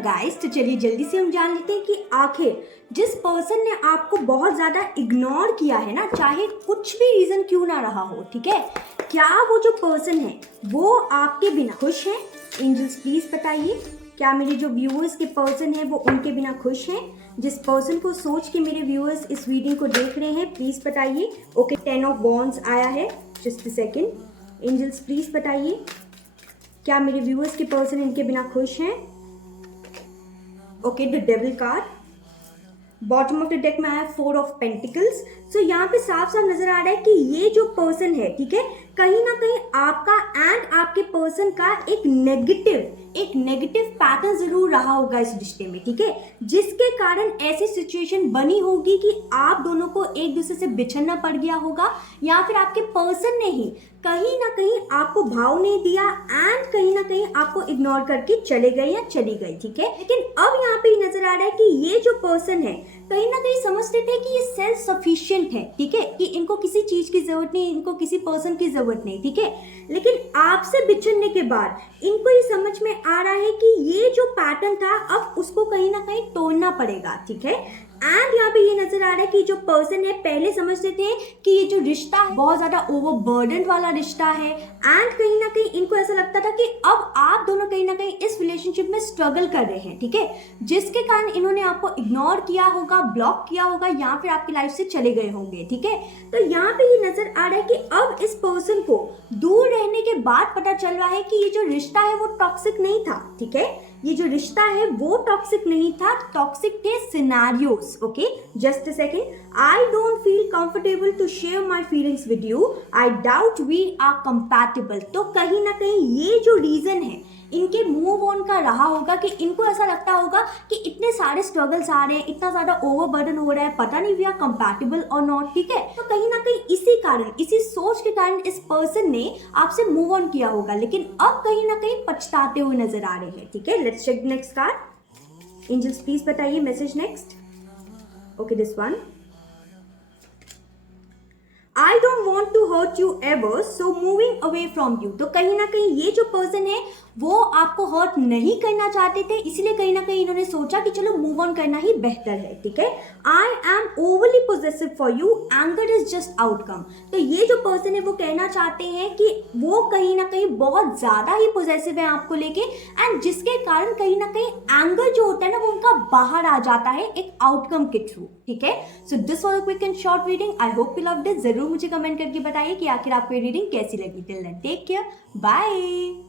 Guys, तो चलिए जल्दी से हम जान लेते हैं कि आखिर जिस पर्सन ने आपको बहुत ज़्यादा इग्नोर किया है ना, चाहे कुछ भी रीज़न क्यों ना रहा हो, ठीक है, क्या वो जो पर्सन है वो आपके बिना खुश है? एंजल्स प्लीज़ बताइए, क्या मेरे जो व्यूअर्स के पर्सन हैं वो उनके बिना खुश हैं? जिस पर्सन को सोच के मेरे व्यूअर्स इस वीडियो को देख रहे हैं प्लीज़ बताइए। ओके, 10 ऑफ वॉन्ड्स आया है, just a second. Angels please बताइए, क्या मेरे व्यूअर्स के पर्सन इनके बिना खुश हैं? Okay, the devil card. Bottom of the deck में आया 4 ऑफ पेंटिकल्स। सो यहाँ पे साफ साफ नजर आ रहा है कि ये जो पर्सन है, ठीक है, कहीं ना कहीं आपका एंड आपके पर्सन का एक नेगेटिव पैटर्न जरूर रहा होगा इस रिश्ते में, ठीक है, जिसके कारण ऐसी सिचुएशन बनी होगी कि आप दोनों को एक दूसरे से बिछड़ना पड़ गया होगा, या फिर आपके पर्सन ने ही कहीं ना कहीं आपको भाव नहीं दिया एंड कहीं ना कहीं आपको इग्नोर करके चले गए या चली गई, ठीक है। लेकिन अब यहाँ पे नजर आ रहा है कि ये जो पर्सन है कहीं ना कहीं समझते थे कि ये सेल्फ सफिशिएंट है, ठीक है, कि इनको किसी चीज की जरूरत नहीं, इनको किसी पर्सन की जरूरत नहीं, ठीक है। लेकिन आपसे बिछड़ने के बाद इनको ये समझ में आ रहा है कि ये जो पैटर्न था अब उसको कहीं ना कहीं तोड़ना पड़ेगा, ठीक है। एंड यहाँ पे ये नजर आ रहा है कि जो पर्सन है पहले समझते थे कि ये जो रिश्ता है बहुत ज्यादा ओवरबर्डन वाला रिश्ता है, एंड कहीं ना कहीं इनको ऐसा लगता था कि अब आप दोनों कहीं ना कहीं इस रिलेशनशिप में स्ट्रगल कर रहे हैं, ठीक है, जिसके कारण इन्होंने आपको इग्नोर किया होगा, ब्लॉक किया होगा, या फिर आपकी लाइफ से चले गए होंगे, ठीक है। तो यहाँ पे ये नजर आ रहा है कि अब इस पर्सन को दूर रहने के बाद पता चल रहा है कि ये जो रिश्ता है वो टॉक्सिक नहीं था, ठीक है, ये जो रिश्ता है वो टॉक्सिक नहीं था, टॉक्सिक थे scenarios. Okay, just a second. I don't feel comfortable to share my feelings with you, I doubt we are compatible. तो कहीं ना कहीं ये जो रीजन है इनके मूव ऑन का रहा होगा कि इनको ऐसा लगता होगा कि इतने सारे स्ट्रगल्स आ रहे हैं, इतना ज्यादा ओवरबर्डन हो रहा है, पता नहीं वी आर कंपैटिबल और नॉट, ठीक है। तो कहीं ना कहीं इसी कारण, इसी सोच के कारण इस पर्सन ने आपसे मूव ऑन किया होगा, लेकिन अब कहीं ना कहीं पछताते हुए नजर आ रहे हैं, ठीक है। Let's check next card. Angels please बताइए message next. Okay, this one. I don't want to hurt you ever, so moving away from you। तो कहीं ना कहीं ये जो पर्सन है वो आपको हर्ट नहीं करना चाहते थे, इसलिए कहीं ना कहीं इन्होंने सोचा कि चलो मूव ऑन करना ही बेहतर है, ठीक है। I am overly possessive for you, anger is just outcome. तो ये जो पर्सन है वो कहना चाहते हैं कि वो कहीं ना कहीं बहुत ज्यादा ही पोजेसिव है आपको लेके, एंड जिसके कारण कहीं ना कहीं एंगर जो होता है ना वो उनका बाहर आ जाता है एक आउटकम के थ्रू, ठीक है। So this was a quick and short reading. I hope you loved it. जरूर मुझे कमेंट करके बताइए कि आखिर आपको ये रीडिंग कैसी लगी। Till then take care, bye.